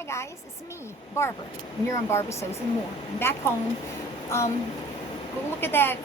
Hi guys, it's me, Barbara, and you're on Barbara Sews and More. I'm back home. Go look at that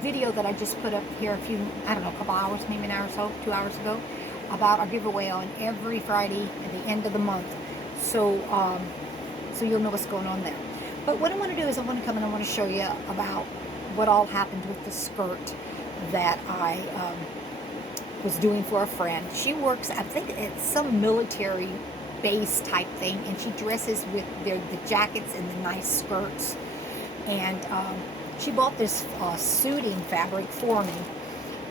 video that I just put up here I don't know, a couple hours, maybe an hour or so, 2 hours ago, about our giveaway on every Friday at the end of the month. So, so you'll know what's going on there. But what I want to do is I want to come and I want to show you about what all happened with the skirt that I was doing for a friend. She works, I think it's some military base type thing, and she dresses with the jackets and the nice skirts. And she bought this suiting fabric for me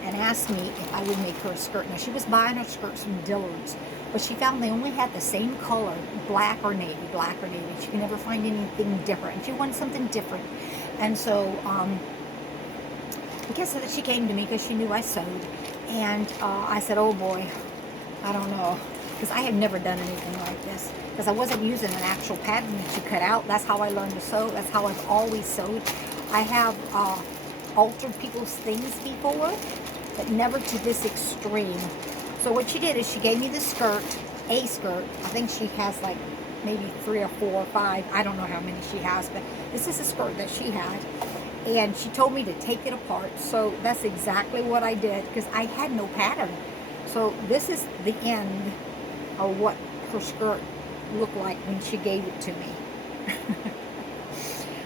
and asked me if I would make her a skirt. Now, she was buying her skirts from Dillard's, but she found they only had the same color, black or navy. She could never find anything different. She wanted something different. And so I guess that she came to me because she knew I sewed. And I said, oh boy, I don't know. Because I had never done anything like this. Because I wasn't using an actual pattern that you cut out. That's how I learned to sew. That's how I've always sewed. I have altered people's things before, but never to this extreme. So what she did is she gave me the skirt, a skirt. I think she has like maybe 3 or 4 or 5. I don't know how many she has, but this is a skirt that she had. And she told me to take it apart. So that's exactly what I did, because I had no pattern. So this is the end of what her skirt looked like when she gave it to me.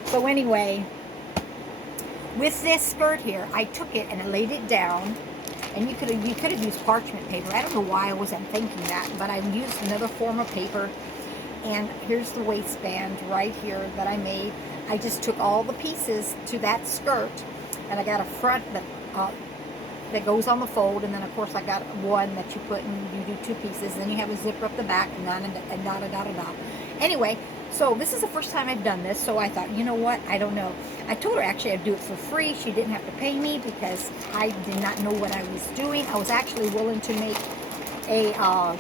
So anyway, with this skirt here, I took it and I laid it down. And you could have used parchment paper. I don't know why I wasn't thinking that, but I used another form of paper. And here's the waistband right here that I made. I just took all the pieces to that skirt, and I got a front that goes on the fold, and then of course I got one that you put and you do 2 pieces, then you have a zipper up the back, and da-da-da-da-da. Anyway, so this is the first time I've done this, so I thought, you know what, I don't know. I told her actually I'd do it for free. She didn't have to pay me because I did not know what I was doing. I was actually willing to make a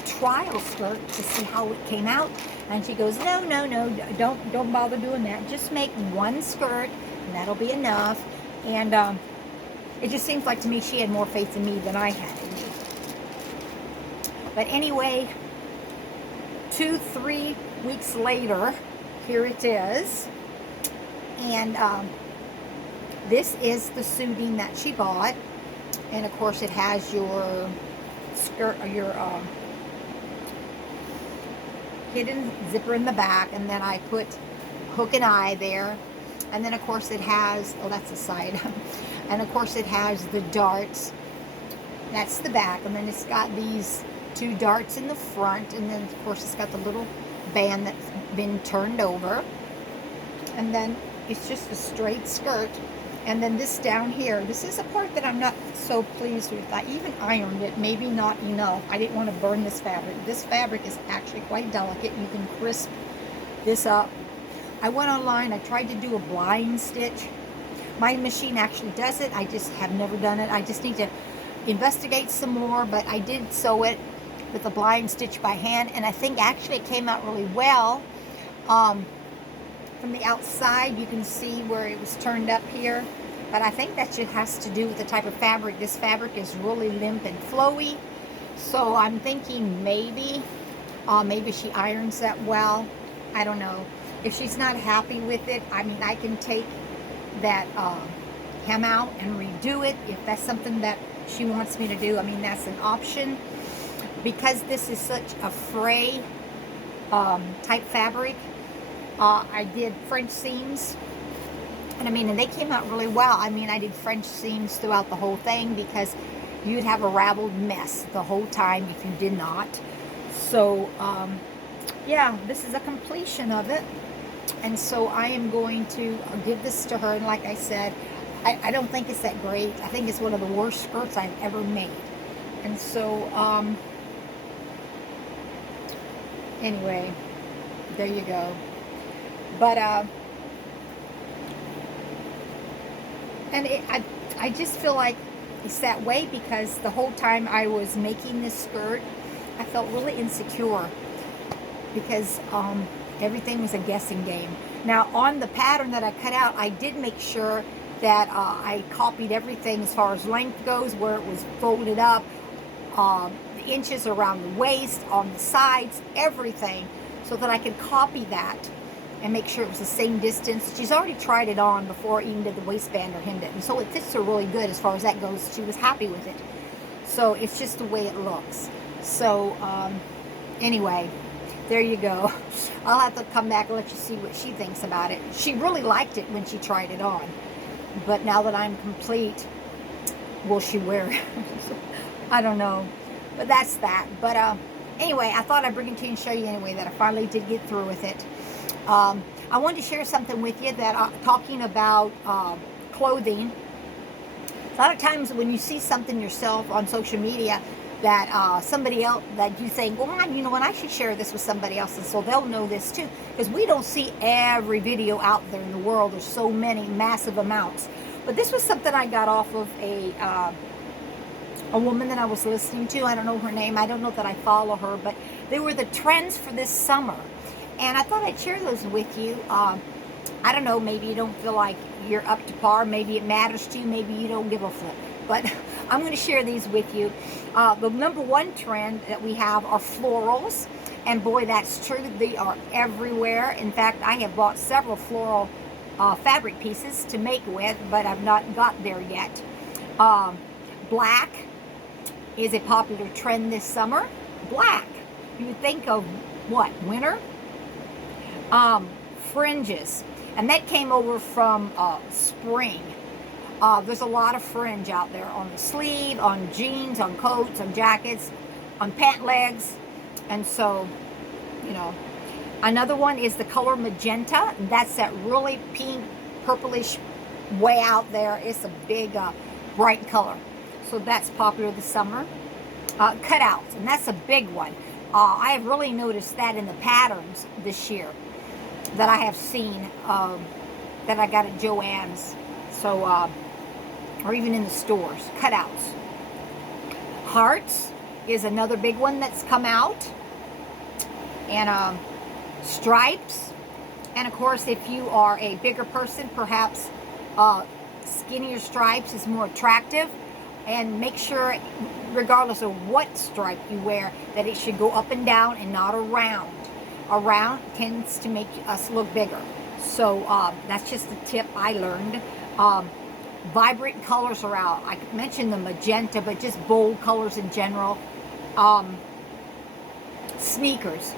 trial skirt to see how it came out. And she goes, no, don't bother doing that. Just make one skirt, and that'll be enough. And it just seems like to me she had more faith in me than I had in me. But anyway, 2-3 weeks later, here it is. And this is the suiting that she bought. And of course it has your skirt, or your hidden zipper in the back, and then I put hook and eye there, and then of course it has, oh, that's the side, and of course it has the darts. That's the back, and then it's got these 2 darts in the front, and then of course it's got the little band that's been turned over, and then it's just a straight skirt. And then this down here, this is a part that I'm not so pleased with. I even ironed it, maybe not enough. I didn't want to burn this fabric. This fabric is actually quite delicate. You can crisp this up. I went online, I tried to do a blind stitch. My machine actually does it. I just have never done it. I just need to investigate some more, but I did sew it with a blind stitch by hand, and I think actually it came out really well. From the outside, you can see where it was turned up here. But I think that just has to do with the type of fabric. This fabric is really limp and flowy. So I'm thinking maybe she irons that well. I don't know. If she's not happy with it, I mean, I can take that hem out and redo it if that's something that she wants me to do. I mean, that's an option. Because this is such a fray type fabric, I did French seams, and they came out really well. I mean, I did French seams throughout the whole thing because you'd have a raveled mess the whole time if you did not. So, yeah, this is a completion of it. And so I am going to give this to her. And like I said, I don't think it's that great. I think it's one of the worst skirts I've ever made. And so, anyway, there you go. But I just feel like it's that way because the whole time I was making this skirt, I felt really insecure because everything was a guessing game. Now on the pattern that I cut out, I did make sure that I copied everything as far as length goes, where it was folded up, the inches around the waist, on the sides, everything. so that I could copy that and make sure it was the same distance. She's already tried it on before, even did the waistband or hemmed it. And so it fits her really good as far as that goes. She was happy with it. So it's just the way it looks. So anyway, there you go. I'll have to come back and let you see what she thinks about it. She really liked it when she tried it on. But now that I'm complete, will she wear it? I don't know. But that's that. But anyway, I thought I'd bring it to you and show you anyway that I finally did get through with it. I wanted to share something with you that talking about clothing. A lot of times when you see something yourself on social media that somebody else, that you think, well, you know what, I should share this with somebody else, and so they'll know this too. Because we don't see every video out there in the world. There's so many, massive amounts. But this was something I got off of a woman that I was listening to. I don't know her name. I don't know that I follow her, but they were the trends for this summer. And I thought I'd share those with you. I don't know, maybe you don't feel like you're up to par. Maybe it matters to you. Maybe you don't give a flip. But I'm going to share these with you. The number one trend that we have are florals. And boy, that's true. They are everywhere. In fact, I have bought several floral fabric pieces to make with, but I've not got there yet. Black is a popular trend this summer. Black. You would think of what? Winter? Fringes. And that came over from spring. There's a lot of fringe out there on the sleeve, on jeans, on coats, on jackets, on pant legs. And so, you know. Another one is the color magenta. That's that really pink, purplish way out there. It's a big, bright color. So that's popular this summer. Cutouts, and that's a big one. I have really noticed that in the patterns this year that I have seen, that I got at Joann's. So, or even in the stores, cutouts. Hearts is another big one that's come out. And stripes. And of course, if you are a bigger person, perhaps skinnier stripes is more attractive. And make sure, regardless of what stripe you wear, that it should go up and down and not around. Around tends to make us look bigger. So that's just a tip I learned. Vibrant colors are out. I mentioned the magenta, but just bold colors in general. Sneakers.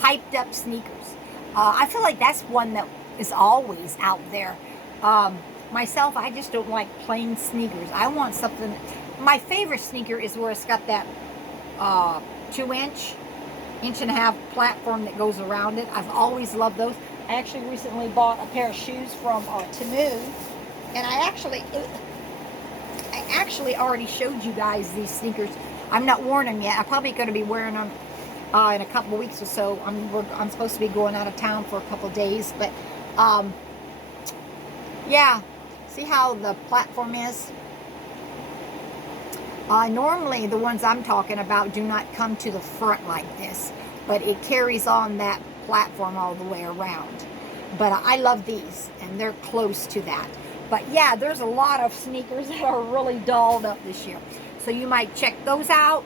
Hyped up sneakers. I feel like that's one that is always out there. Myself, I just don't like plain sneakers. I want something. My favorite sneaker is where it's got that 2-inch, inch and a half platform that goes around it. I've always loved those. I actually recently bought a pair of shoes from Temu, and I actually already showed you guys these sneakers. I've not worn them yet. I'm probably going to be wearing them in a couple of weeks or so. I'm supposed to be going out of town for a couple of days, but yeah, see how the platform is? Normally the ones I'm talking about do not come to the front like this, but it carries on that platform all the way around. But I love these, and they're close to that. But yeah, there's a lot of sneakers that are really dolled up this year, so you might check those out.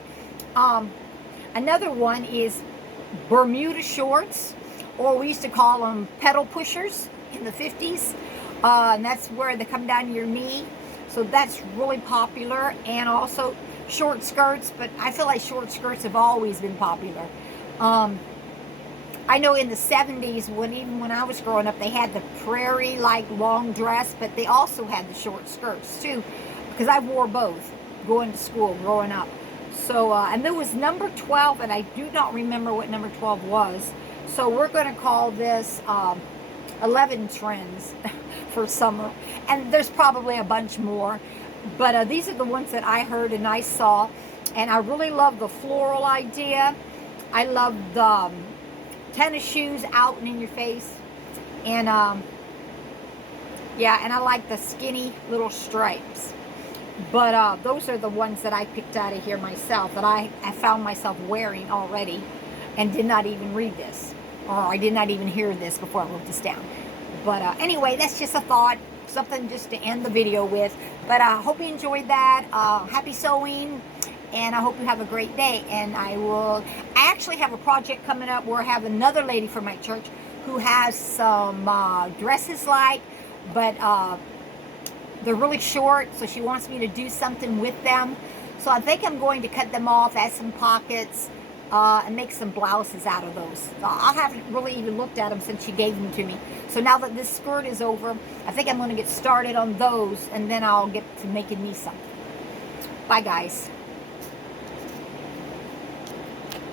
Another one is Bermuda shorts, or we used to call them pedal pushers in the 50s. And that's where they come down to your knee. So that's really popular. And also short skirts, but I feel like short skirts have always been popular. I know in the 70s, even when I was growing up, they had the prairie-like long dress, but they also had the short skirts too, because I wore both going to school, growing up. So, and there was number 12, and I do not remember what number 12 was. So we're going to call this 11 trends for summer. And there's probably a bunch more. But these are the ones that I heard and I saw. And I really love the floral idea. I love the tennis shoes out and in your face. And, yeah, and I like the skinny little stripes. But those are the ones that I picked out of here myself, that I found myself wearing already and did not even read this. Or I did not even hear this before I wrote this down. But anyway, that's just a thought, something just to end the video with. But I hope you enjoyed that. Happy sewing. and I hope you have a great day. And I actually have a project coming up where I have another lady from my church who has some dresses but they're really short, so she wants me to do something with them. So I think I'm going to cut them off, add some pockets, and make some blouses out of those. So I haven't really even looked at them since she gave them to me. So now that this skirt is over, I think I'm going to get started on those, and then I'll get to making me something. Bye, guys.